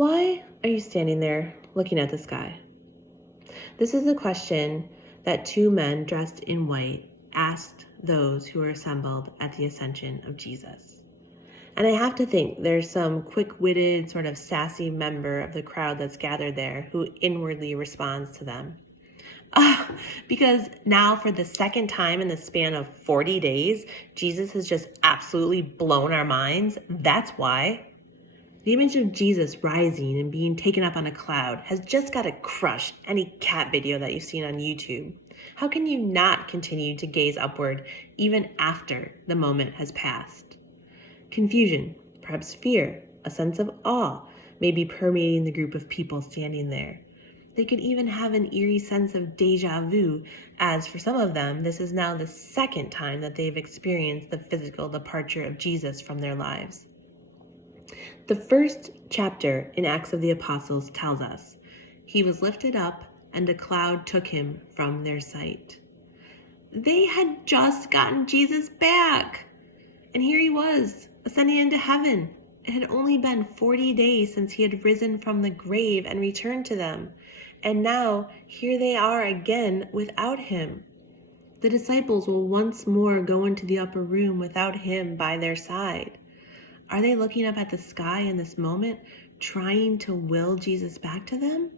Why are you standing there looking at the sky? This is a question that two men dressed in white asked those who were assembled at the ascension of Jesus. And I have to think there's some quick-witted, sort of sassy member of the crowd that's gathered there who inwardly responds to them. Because now for the second time in the span of 40 days, Jesus has just absolutely blown our minds. That's why. The image of Jesus rising and being taken up on a cloud has just got to crush any cat video that you've seen on YouTube. How can you not continue to gaze upward even after the moment has passed? Confusion, perhaps fear, a sense of awe may be permeating the group of people standing there. They could even have an eerie sense of deja vu, as for some of them, this is now the second time that they've experienced the physical departure of Jesus from their lives. The first chapter in Acts of the Apostles tells us, "He was lifted up, and a cloud took him from their sight." They had just gotten Jesus back, and here he was, ascending into heaven. It had only been 40 days since he had risen from the grave and returned to them, and now here they are again without him. The disciples will once more go into the upper room without him by their side. Are they looking up at the sky in this moment, trying to will Jesus back to them?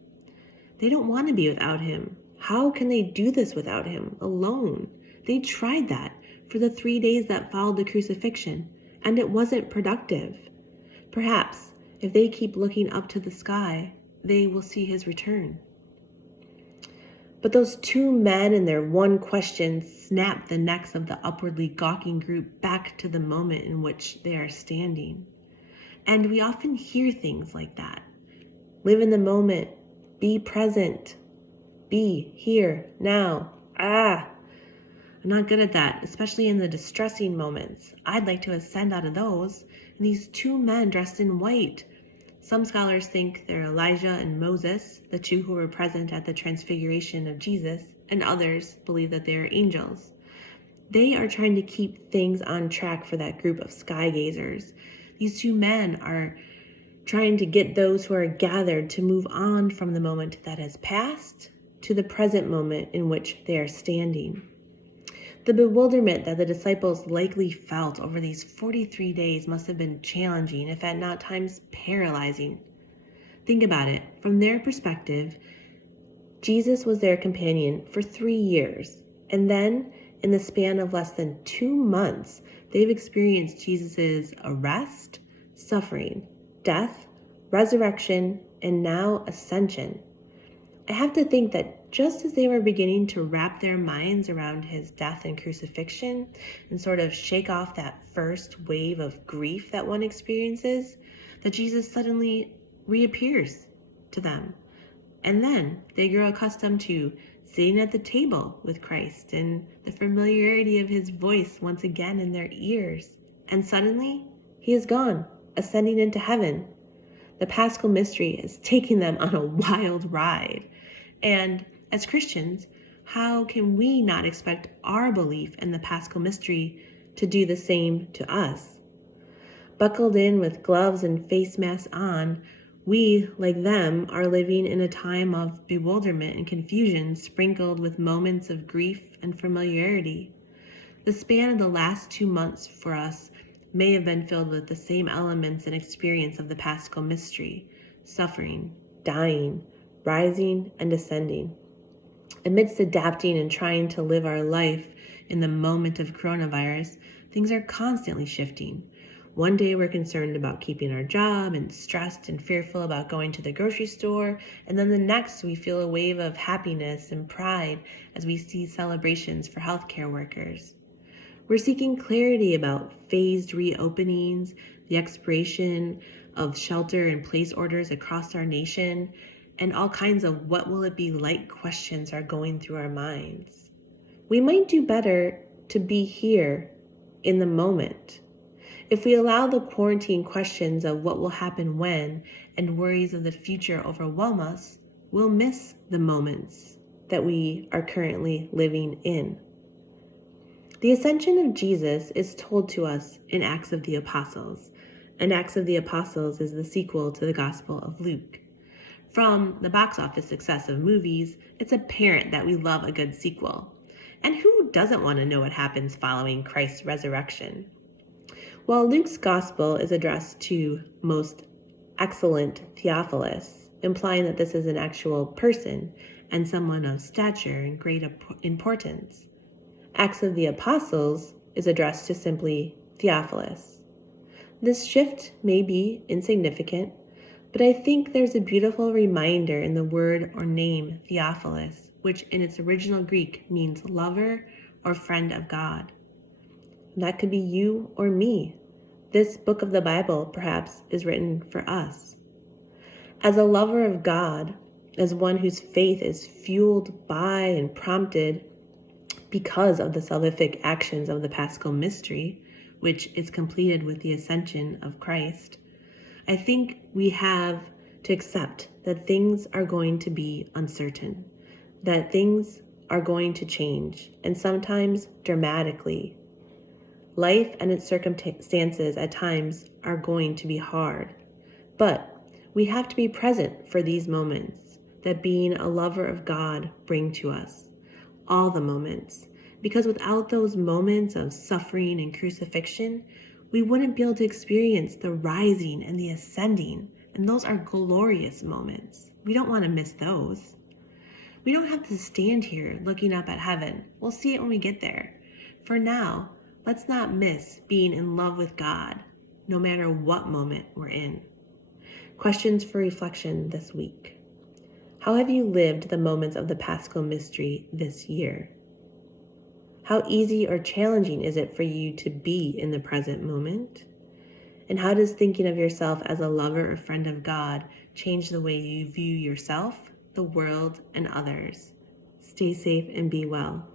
They don't want to be without him. How can they do this without him, alone? They tried that for the 3 days that followed the crucifixion, and it wasn't productive. Perhaps, if they keep looking up to the sky, they will see his return. But those two men and their one question snap the necks of the upwardly gawking group back to the moment in which they are standing. And we often hear things like that. Live in the moment. Be present. Be here, now. I'm not good at that, especially in the distressing moments. I'd like to ascend out of those. And these two men dressed in white. Some scholars think they're Elijah and Moses, the two who were present at the transfiguration of Jesus, and others believe that they are angels. They are trying to keep things on track for that group of sky gazers. These two men are trying to get those who are gathered to move on from the moment that has passed to the present moment in which they are standing. The bewilderment that the disciples likely felt over these 43 days must have been challenging, if at not times paralyzing. Think about it. From their perspective, Jesus was their companion for 3 years. And then, in the span of less than 2 months, they've experienced Jesus' arrest, suffering, death, resurrection, and now ascension. I have to think that just as they were beginning to wrap their minds around his death and crucifixion and sort of shake off that first wave of grief that one experiences, that Jesus suddenly reappears to them. And then they grow accustomed to sitting at the table with Christ and the familiarity of his voice once again in their ears. And suddenly, he is gone, ascending into heaven. The Paschal mystery is taking them on a wild ride. And as Christians, how can we not expect our belief in the Paschal mystery to do the same to us? Buckled in with gloves and face masks on, we, like them, are living in a time of bewilderment and confusion sprinkled with moments of grief and familiarity. The span of the last 2 months for us may have been filled with the same elements and experience of the Paschal mystery: suffering, dying, rising, and ascending. Amidst adapting and trying to live our life in the moment of coronavirus, things are constantly shifting. One day we're concerned about keeping our job and stressed and fearful about going to the grocery store, and then the next we feel a wave of happiness and pride as we see celebrations for healthcare workers. We're seeking clarity about phased reopenings, the expiration of shelter in place orders across our nation, and all kinds of what will it be like questions are going through our minds. We might do better to be here in the moment. If we allow the quarantine questions of what will happen when and worries of the future overwhelm us, we'll miss the moments that we are currently living in. The ascension of Jesus is told to us in Acts of the Apostles, and Acts of the Apostles is the sequel to the Gospel of Luke. From the box office success of movies, it's apparent that we love a good sequel. And who doesn't want to know what happens following Christ's resurrection? While Luke's Gospel is addressed to most excellent Theophilus, implying that this is an actual person and someone of stature and great importance, Acts of the Apostles is addressed to simply Theophilus. This shift may be insignificant, but I think there's a beautiful reminder in the word or name Theophilus, which in its original Greek means lover or friend of God. And that could be you or me. This book of the Bible, perhaps, is written for us. As a lover of God, as one whose faith is fueled by and prompted because of the salvific actions of the Paschal mystery, which is completed with the ascension of Christ, I think we have to accept that things are going to be uncertain, that things are going to change, and sometimes dramatically. Life and its circumstances at times are going to be hard, but we have to be present for these moments that being a lover of God bring to us, all the moments, because without those moments of suffering and crucifixion, we wouldn't be able to experience the rising and the ascending, and those are glorious moments. We don't want to miss those. We don't have to stand here looking up at heaven. We'll see it when we get there. For now, let's not miss being in love with God, no matter what moment we're in. Questions for reflection this week. How have you lived the moments of the Paschal mystery this year? How easy or challenging is it for you to be in the present moment? And how does thinking of yourself as a lover or friend of God change the way you view yourself, the world, and others? Stay safe and be well.